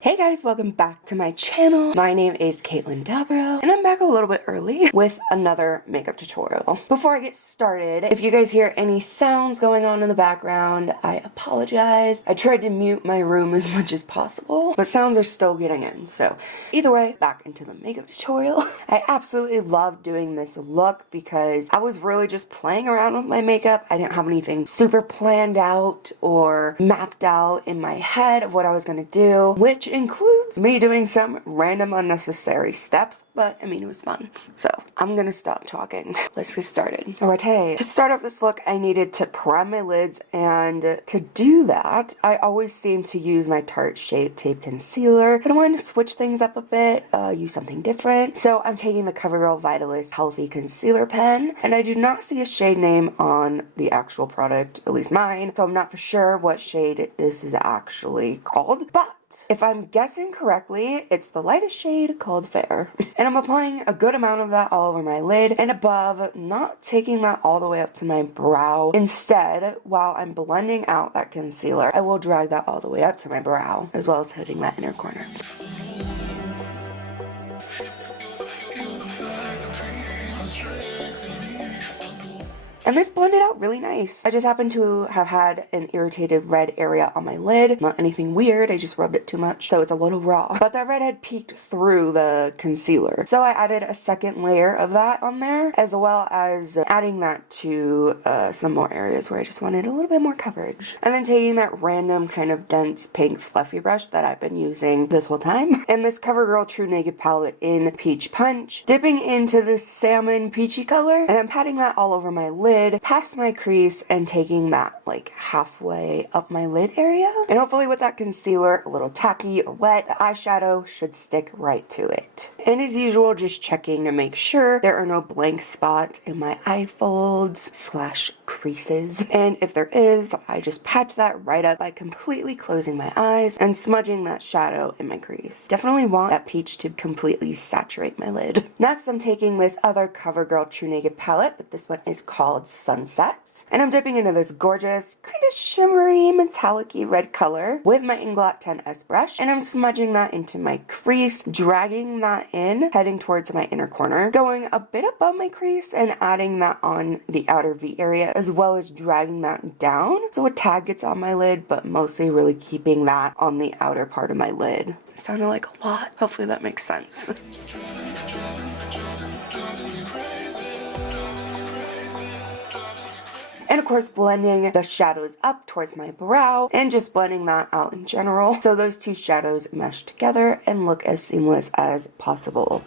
Hey guys, welcome back to my channel. My name is Caitlin Dobro, and I'm back a little bit early with another makeup tutorial. Before I get started, if you guys hear any sounds going on in the background, I apologize. I tried to mute my room as much as possible, but sounds are still getting in. So either way, back into the makeup tutorial. I absolutely love doing this look because I was really just playing around with my makeup. I didn't have anything super planned out or mapped out in my head of what I was gonna do, which includes me doing some random unnecessary steps, but I mean, it was fun. So I'm gonna stop talking. Let's get started. Alright, hey, to start off this look, I needed to prime my lids, and to do that, I always seem to use my Tarte Shape Tape Concealer, but I wanted to switch things up a bit, use something different. So I'm taking the Covergirl Vitalist Healthy Concealer Pen, and I do not see a shade name on the actual product, at least mine, so I'm not for sure what shade this is actually called, but if I'm guessing correctly, it's the lightest shade called Fair. And I'm applying a good amount of that all over my lid and above, not taking that all the way up to my brow. Instead, while I'm blending out that concealer, I will drag that all the way up to my brow, as well as hitting that inner corner. And this blended out really nice. I just happen to have had an irritated red area on my lid. Not anything weird, I just rubbed it too much, so it's a little raw. But that red had peeked through the concealer. So I added a second layer of that on there, as well as adding that to some more areas where I just wanted a little bit more coverage. And then taking that random kind of dense pink fluffy brush that I've been using this whole time, and this CoverGirl TruNaked palette in Peach Punch, dipping into this salmon peachy color, and I'm patting that all over my lid, past my crease, and taking that like halfway up my lid area. And hopefully with that concealer a little tacky or wet, the eyeshadow should stick right to it. And as usual, just checking to make sure there are no blank spots in my eye folds slash creases. And if there is, I just patch that right up by completely closing my eyes and smudging that shadow in my crease. Definitely want that peach to completely saturate my lid. Next, I'm taking this other CoverGirl TruNaked palette, but this one is called Sunsets. And I'm dipping into this gorgeous, kind of shimmery, metallic-y red color with my Inglot 10S brush. And I'm smudging that into my crease, dragging that in, heading towards my inner corner, going a bit above my crease and adding that on the outer V area, as well as dragging that down so a tag gets on my lid, but mostly really keeping that on the outer part of my lid. It sounded like a lot. Hopefully that makes sense. And of course, blending the shadows up towards my brow and just blending that out in general, so those two shadows mesh together and look as seamless as possible.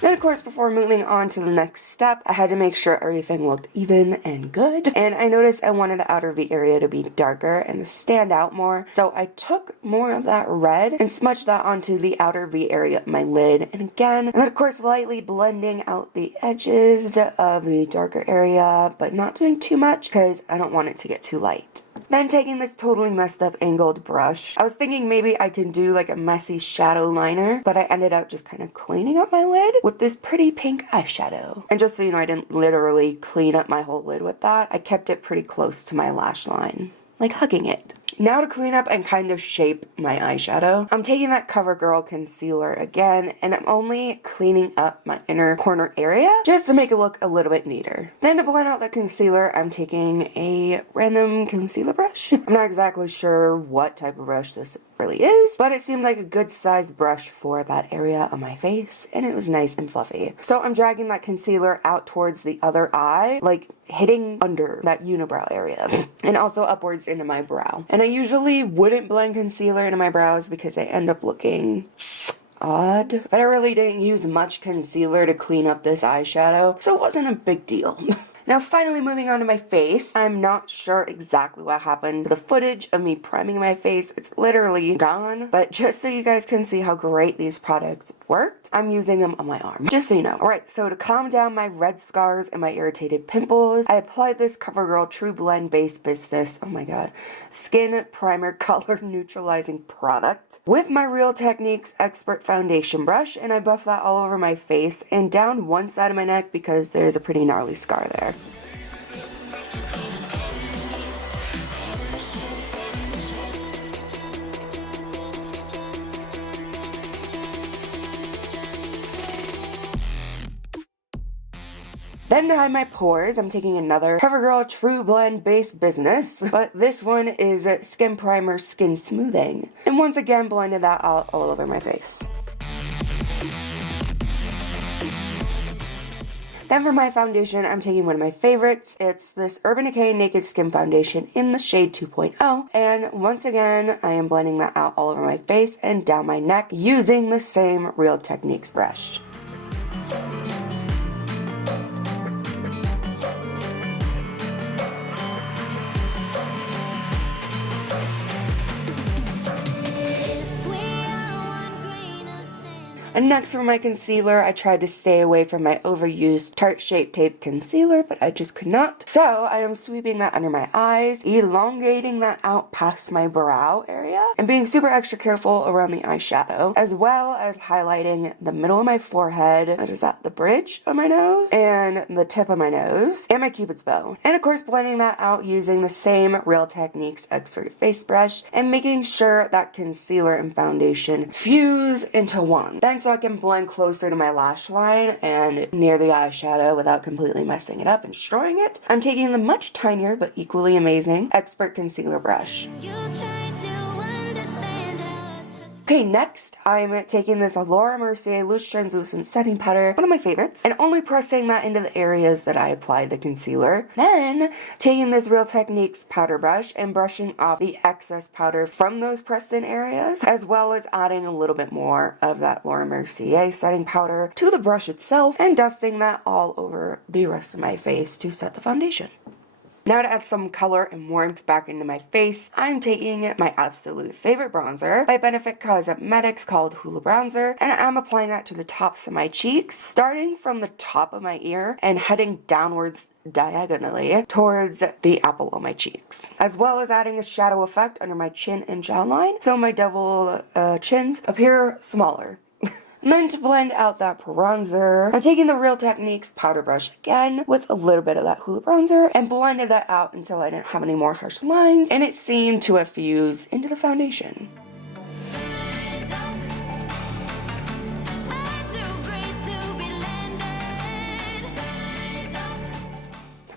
Then of course, before moving on to the next step, I had to make sure everything looked even and good. And I noticed I wanted the outer V area to be darker and to stand out more. So I took more of that red and smudged that onto the outer V area of my lid. And again, and then of course, lightly blending out the edges of the darker area, but not doing too much because I don't want it to get too light. Then taking this totally messed up angled brush, I was thinking maybe I could do like a messy shadow liner, but I ended up just kind of cleaning up my lid with this pretty pink eyeshadow. And just so you know, I didn't literally clean up my whole lid with that. I kept it pretty close to my lash line, like hugging it. Now to clean up and kind of shape my eyeshadow, I'm taking that CoverGirl concealer again, and I'm only cleaning up my inner corner area just to make it look a little bit neater. Then to blend out the concealer, I'm taking a random concealer brush. I'm not exactly sure what type of brush this really is, but it seemed like a good sized brush for that area on my face, and it was nice and fluffy. So I'm dragging that concealer out towards the other eye, like hitting under that unibrow area, and also upwards into my brow. And I usually wouldn't blend concealer into my brows because they end up looking odd, but I really didn't use much concealer to clean up this eyeshadow, so it wasn't a big deal. Now finally moving on to my face. I'm not sure exactly what happened to the footage of me priming my face. It's literally gone. But just so you guys can see how great these products worked, I'm using them on my arm. Just so you know. Alright, so to calm down my red scars and my irritated pimples, I applied this CoverGirl True Blend Base Business, oh my god, Skin Primer Color Neutralizing product with my Real Techniques Expert Foundation brush, and I buffed that all over my face and down one side of my neck because there's a pretty gnarly scar there. Then to hide my pores, I'm taking another CoverGirl True Blend Base Business, but this one is Skin Primer Skin Smoothing. And once again, blended that out all over my face. Then for my foundation, I'm taking one of my favorites. It's this Urban Decay Naked Skin Foundation in the shade 2.0. And once again, I am blending that out all over my face and down my neck using the same Real Techniques brush. And next for my concealer, I tried to stay away from my overused Tarte Shape Tape concealer, but I just could not. So I am sweeping that under my eyes, elongating that out past my brow area, and being super extra careful around the eyeshadow, as well as highlighting the middle of my forehead, what is that, the bridge of my nose, and the tip of my nose, and my cupid's bow. And of course blending that out using the same Real Techniques Expert Face Brush, and making sure that concealer and foundation fuse into one. Then so I can blend closer to my lash line and near the eyeshadow without completely messing it up and destroying it, I'm taking the much tinier but equally amazing Expert Concealer Brush. Okay, next I'm taking this Laura Mercier Loose Translucent Setting Powder, one of my favorites, and only pressing that into the areas that I applied the concealer. Then taking this Real Techniques powder brush and brushing off the excess powder from those pressed in areas, as well as adding a little bit more of that Laura Mercier setting powder to the brush itself and dusting that all over the rest of my face to set the foundation. Now to add some color and warmth back into my face, I'm taking my absolute favorite bronzer by Benefit Cosmetics called Hula Bronzer, and I'm applying that to the tops of my cheeks, starting from the top of my ear and heading downwards diagonally towards the apple of my cheeks, as well as adding a shadow effect under my chin and jawline, so my double chins appear smaller. And then to blend out that bronzer, I'm taking the Real Techniques powder brush again with a little bit of that Hula Bronzer and blended that out until I didn't have any more harsh lines and it seemed to have fused into the foundation.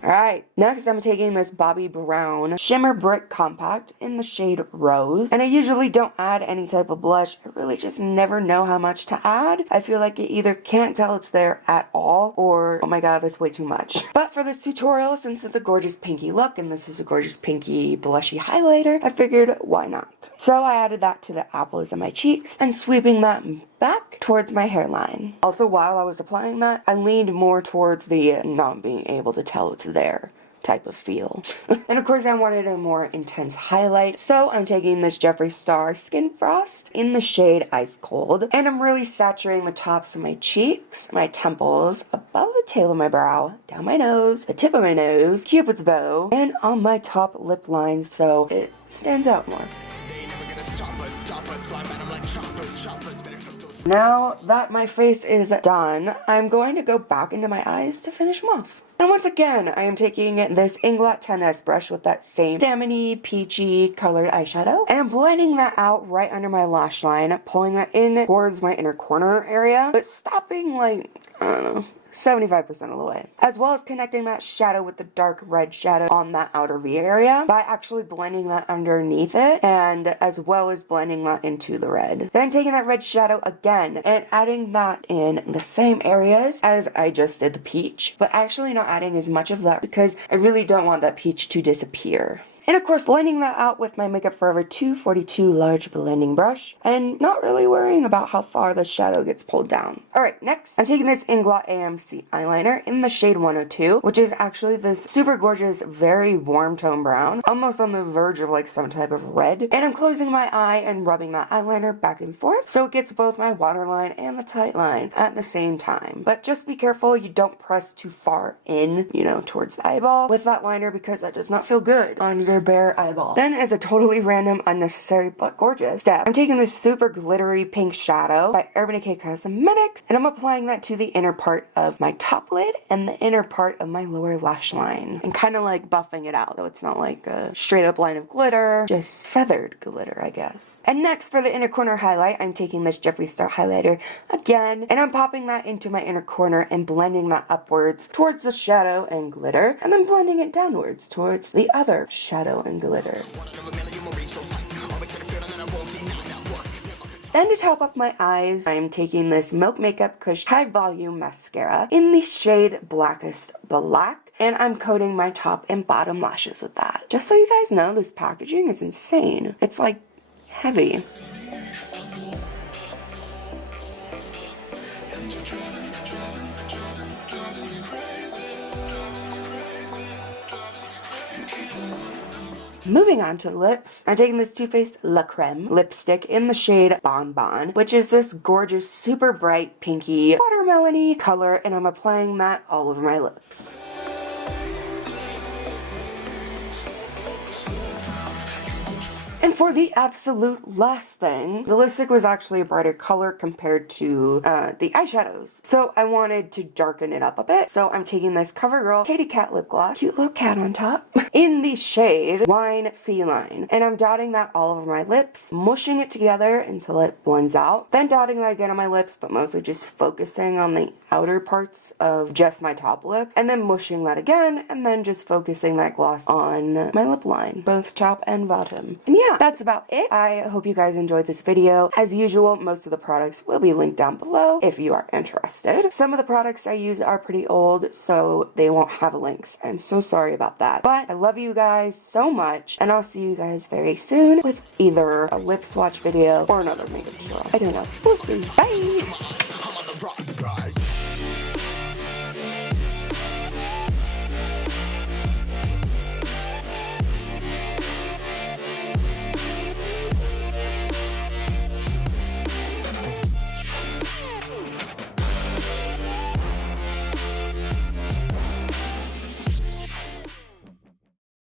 Alright, next I'm taking this Bobbi Brown Shimmer Brick Compact in the shade Rose. And I usually don't add any type of blush. I really just never know how much to add. I feel like you either can't tell it's there at all or, oh my god, that's way too much. But for this tutorial, since it's a gorgeous pinky look and this is a gorgeous pinky blushy highlighter, I figured why not? So I added that to the apples of my cheeks and sweeping that back towards my hairline. Also, while I was applying that, I leaned more towards the not being able to tell it's there type of feel. And of course I wanted a more intense highlight, so I'm taking this Jeffree Star Skin Frost in the shade Ice Cold, and I'm really saturating the tops of my cheeks, my temples, above the tail of my brow, down my nose, the tip of my nose, cupid's bow, and on my top lip line so it stands out more. Now that my face is done, I'm going to go back into my eyes to finish them off. And once again, I am taking this Inglot 10S brush with that same salmon-y, peachy colored eyeshadow, and I'm blending that out right under my lash line, pulling that in towards my inner corner area, but stopping like, I don't know, 75% of the way, as well as connecting that shadow with the dark red shadow on that outer V area by actually blending that underneath it, and as well as blending that into the red. Then taking that red shadow again and adding that in the same areas as I just did the peach, but actually not adding as much of that because I really don't want that peach to disappear. And of course, blending that out with my Makeup Forever 242 large blending brush, and not really worrying about how far the shadow gets pulled down. Alright, next, I'm taking this Inglot AMC eyeliner in the shade 102, which is actually this super gorgeous, very warm tone brown, almost on the verge of like some type of red. And I'm closing my eye and rubbing that eyeliner back and forth, so it gets both my waterline and the tight line at the same time. But just be careful you don't press too far in, you know, towards the eyeball with that liner, because that does not feel good on your bare eyeball. Then, as a totally random, unnecessary but gorgeous step, I'm taking this super glittery pink shadow by Urban Decay Cosmetics, and I'm applying that to the inner part of my top lid and the inner part of my lower lash line, and kind of like buffing it out, so it's not like a straight up line of glitter, just feathered glitter, I guess. And next, for the inner corner highlight, I'm taking this Jeffree Star highlighter again, and I'm popping that into my inner corner and blending that upwards towards the shadow and glitter, and then blending it downwards towards the other shadow and glitter. Then to top up my eyes, I'm taking this Milk Makeup Kush High Volume Mascara in the shade Blackest Black, and I'm coating my top and bottom lashes with that. Just so you guys know, this packaging is insane. It's like heavy. Moving on to lips, I'm taking this Too Faced La Creme lipstick in the shade Bon Bon, which is this gorgeous, super bright, pinky, watermelon-y color, and I'm applying that all over my lips. And for the absolute last thing, the lipstick was actually a brighter color compared to the eyeshadows. So I wanted to darken it up a bit. So I'm taking this CoverGirl Katy Cat lip gloss, cute little cat on top, in the shade Wine Feline. And I'm dotting that all over my lips, mushing it together until it blends out. Then dotting that again on my lips, but mostly just focusing on the outer parts of just my top lip. And then mushing that again, and then just focusing that gloss on my lip line, both top and bottom. And yeah, that's about it. I hope you guys enjoyed this video. As usual, most of the products will be linked down below if you are interested. Some of the products I use are pretty old, so they won't have links. I'm so sorry about that. But I love you guys so much, and I'll see you guys very soon with either a lip swatch video or another makeup tutorial. I don't know. We'll see. Bye!